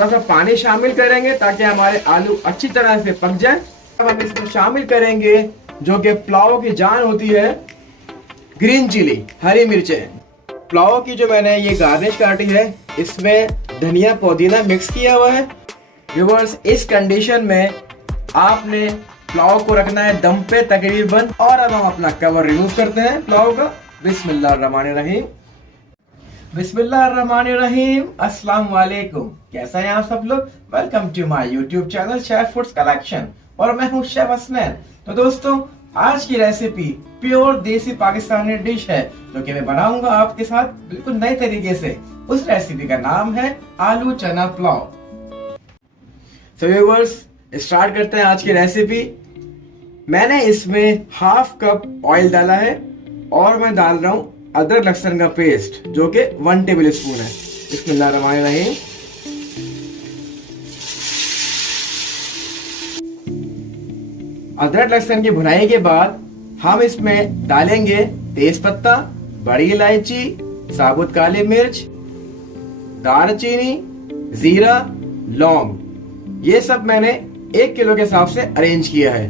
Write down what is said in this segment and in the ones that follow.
थोड़ा सा पानी शामिल करेंगे ताकि हमारे आलू अच्छी तरह से पक जाए। अब हम इसमें शामिल करेंगे जो कि पुलाव की जान होती है, ग्रीन चिली, हरी मिर्चें। पुलाव की जो मैंने ये गार्निश काटी है, इसमें धनिया पुदीना मिक्स किया हुआ है। व्यूअर्स, इस कंडीशन में आपने पुलाव को रखना है दम पे तकरीबन। और अब हम अपना कवर रिमूव करते हैं पुलाव का। बिस्मिल्लाहिर्रहमानिर्रहीम, बिस्मिल्लाहिर्रहमानिर्रहीम। अस्सलाम वालेकुम, कैसा है आप सब लोग? Welcome to my YouTube channel chef foods collection और मैं हूं शेफ हसनैन। तो दोस्तों, आज की रेसिपी प्योर देसी पाकिस्तानी डिश है जो कि मैं बनाऊंगा आपके साथ बिल्कुल नए तरीके से। उस रेसिपी का नाम है आलू चना पुलाव। सो व्यूअर्स, स्टार्ट करते हैं आज की रेसिपी। मैंने इसमें हाफ कप ऑयल डाला है और मैं डाल रहा हूं अदरक लहसुन का पेस्ट जो कि 1 टेबल स्पून है। बिस्मिल्लाहिर्रहमानिर्रहीम। अदरक लहसुन की भुनाई के बाद हम इसमें डालेंगे तेज पत्ता, बड़ी इलायची, साबुत काली मिर्च, दालचीनी, जीरा, लौंग। ये सब मैंने 1 किलो के हिसाब से अरेंज किया है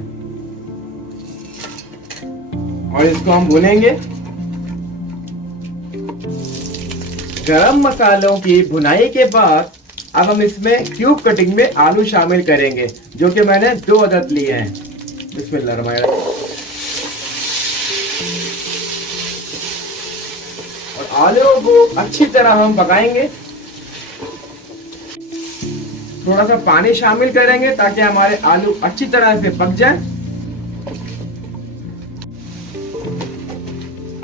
और इसको हम भूनेंगे। गरम मसालों की भुनाई के बाद अब हम इसमें क्यूब कटिंग में आलू शामिल करेंगे जो कि मैंने 2 अदद लिए हैं। बिस्मिल्लाहिर्रहमानिर्रहीम। और आलू को अच्छी तरह हम पकाएंगे। थोड़ा सा पानी शामिल करेंगे ताकि हमारे आलू अच्छी तरह से पक जाए।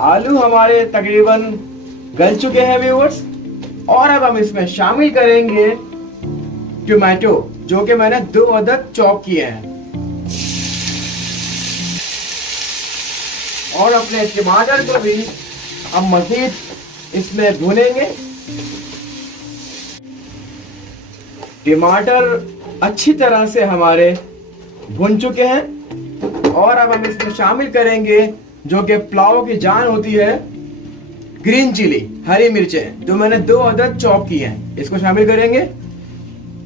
आलू हमारे तकरीबन गल चुके हैं व्यूअर्स। और अब हम इसमें शामिल करेंगे टमाटो जो कि मैंने 2 अदद चॉप किए हैं। और अपने टमाटर को भी हम मजीद इसमें भूनेंगे। टमाटर अच्छी तरह से हमारे भुन चुके हैं और अब हम इसमें शामिल करेंगे जो कि पुलाव की जान होती है, ग्रीन चिली, हरी मिर्चें, जो मैंने 2 अदद चॉप की हैं। इसको शामिल करेंगे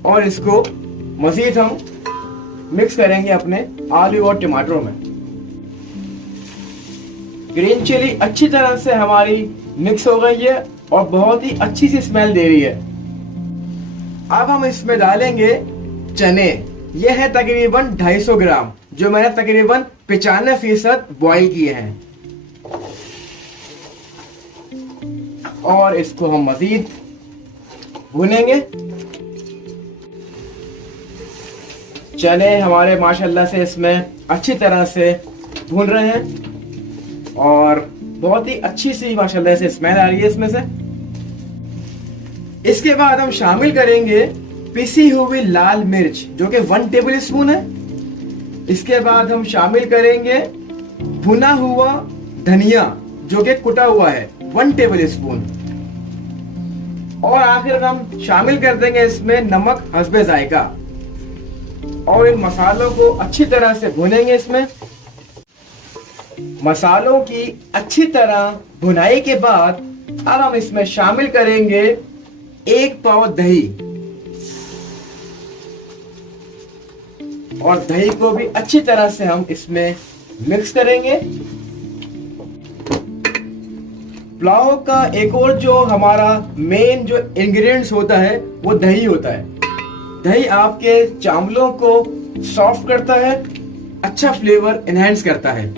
और इसको मजीद हम मिक्स करेंगे अपने आलू और टमाटरों में। ग्रीन चिली अच्छी तरह से हमारी मिक्स हो गई है और बहुत ही अच्छी सी स्मेल दे रही है। अब हम इसमें डालेंगे चने। ये है तकरीबन 250 ग्राम जो मैंने तकरीबन 95% बॉईल किए हैं। और इसको हम मजीद भूनेंगे। चने हमारे माशाल्लाह से इसमें अच्छी तरह से भून रहे हैं और बहुत ही अच्छी सी माशाल्लाह से स्मेल आ रही है इसमें से। इसके बाद हम शामिल करेंगे पिसी हुई लाल मिर्च जो कि 1 टेबल स्पून है। इसके बाद हम शामिल करेंगे भुना हुआ धनिया जो कि कुटा हुआ है, 1 टेबल स्पून। और आखिर हम शामिल कर देंगे इसमें नमक हस्बे जायका। और इन मसालों को अच्छी तरह से भुनेंगे। इसमें मसालों की अच्छी तरह भुनाई के बाद अब हम इसमें शामिल करेंगे 1 पाव दही। और दही को भी अच्छी तरह से हम इसमें मिक्स करेंगे। पुलाव का एक और जो हमारा मेन जो इंग्रेडिएंट्स होता है वो दही होता है। दही आपके चावलों को सॉफ्ट करता है, अच्छा फ्लेवर एनहांस करता है।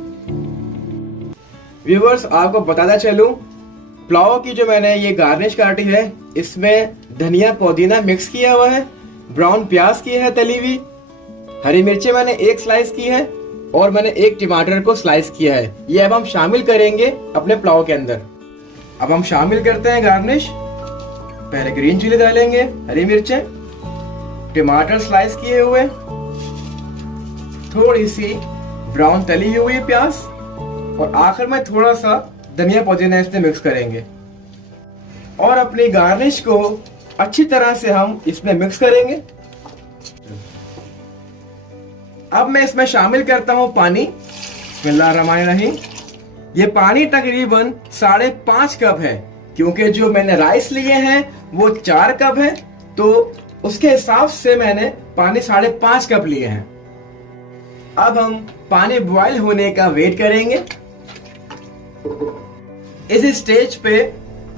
व्यूअर्स, आपको बताता चलूं, पुलाव की जो मैंने ये गार्निश काटी है, इसमें धनिया पुदीना मिक्स किया हुआ है, ब्राउन प्याज की है तली हुई, हरी मिर्ची मैंने 1 स्लाइस की है और मैंने 1 टमाटर को स्लाइस किया है। ये अब हम शामिल करेंगे अपने पुलाव के अंदर। अब हम शामिल करते हैं गार्निश। पहले ग्रीन चिली डालेंगे, हरी मिर्चें, टमाटर स्लाइस किए हुए, थोड़ी सी ब्राउन तली हुई प्याज और आखिर में थोड़ा सा धनिया पुदीना इसमें मिक्स करेंगे। और अपनी गार्निश को अच्छी तरह से हम इसमें मिक्स करेंगे। अब मैं इसमें शामिल करता हूं पानी। बिस्मिल्लाहिर्रहमानिर्रहीम। ये पानी तकरीबन 5.5 कप है क्योंकि जो मैंने राइस लिए हैं वो 4 कप है, तो उसके हिसाब से मैंने पानी 5.5 कप लिए हैं। अब हम पानी बॉयल होने का वेट करेंगे। इस स्टेज पे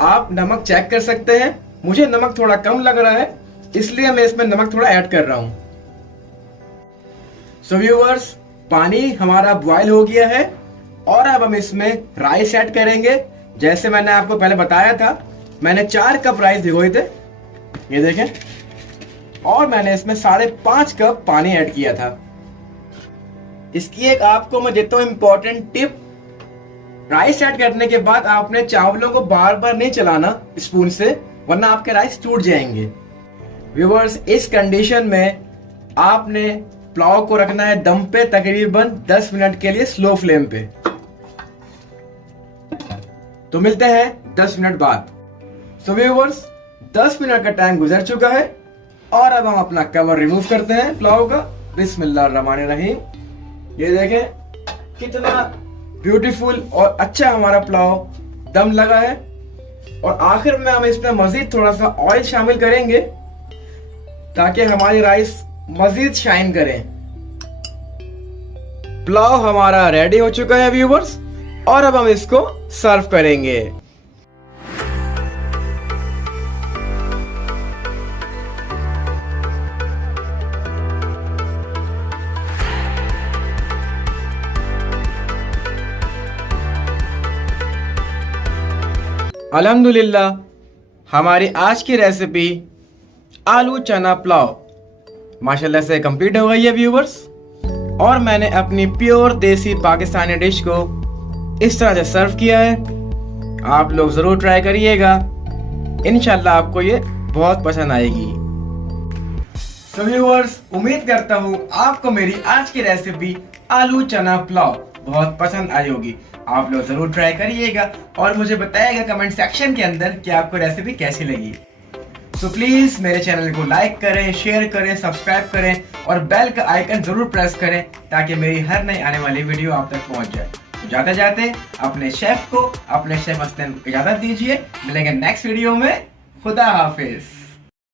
आप नमक चेक कर सकते हैं। मुझे नमक थोड़ा कम लग रहा है, इसलिए मैं इसमें नमक थोड़ा ऐड कर रहा हूं। सो व्यूअर्स, पानी हमारा बॉयल हो गया है और अब हम इसमें राइस ऐड करेंगे। जैसे मैंने आपको पहले बताया था, मैंने 4 कप राइस भिगोए थे, ये देखें, और मैंने इसमें 5.5 कप पानी ऐड किया था। इसकी एक आपको मैं देता हूं इंपॉर्टेंट टिप। राइस ऐड करने के बाद आपने चावलों को बार बार नहीं चलाना स्पून से, वरना आपके राइस टूट जाएंगे। व्यूअर्स, इस कंडीशन में आपने पुलाव को रखना है दम पे तकरीबन 10 मिनट के लिए स्लो फ्लेम पे। तो मिलते हैं 10 मिनट बाद। सो व्यूअर्स, 10 मिनट का टाइम गुजर चुका है और अब हम अपना कवर रिमूव करते हैं पुलाव का। बिस्मिल्लाहिर्रहमानिर्रहीम। ये देखें कितना ब्यूटीफुल और अच्छा हमारा पुलाव दम लगा है। और आखिर में हम इसमें मजीद थोड़ा सा ऑयल शामिल करेंगे ताकि हमारी राइस मजीद शाइन करें। पुलाव हमारा रेडी हो चुका है व्यूअर्स, और अब हम इसको सर्व करेंगे। अल्हम्दुलिल्लाह, हमारी आज की रेसिपी आलू चना पुलाव माशाल्लाह से कंप्लीट हो गई है व्यूअर्स। और मैंने अपनी प्योर देसी पाकिस्तानी डिश को इस तरह से सर्व किया है। आप लोग जरूर ट्राई करिएगा, इंशाल्लाह आपको ये बहुत पसंद आएगी। तो व्यूअर्स, उम्मीद करता हूँ आपको मेरी आज की रेसिपी आलू चना पुलाव बहुत पसंद आई होगी। आप लोग जरूर ट्राई करिएगा और मुझे बताइएगा कमेंट सेक्शन के अंदर कि आपको रेसिपी कैसी लगी। तो प्लीज मेरे चैनल को लाइक करें, शेयर करें, सब्सक्राइब करें और बेल का आइकन जरूर प्रेस करें ताकि मेरी हर नई आने वाली वीडियो आप तक पहुंच जाए। तो जाते जाते अपने शेफ को, अपने शेफ हसनैन को इजाजत दीजिए। मिलेंगे नेक्स्ट वीडियो में। खुदा हाफिज।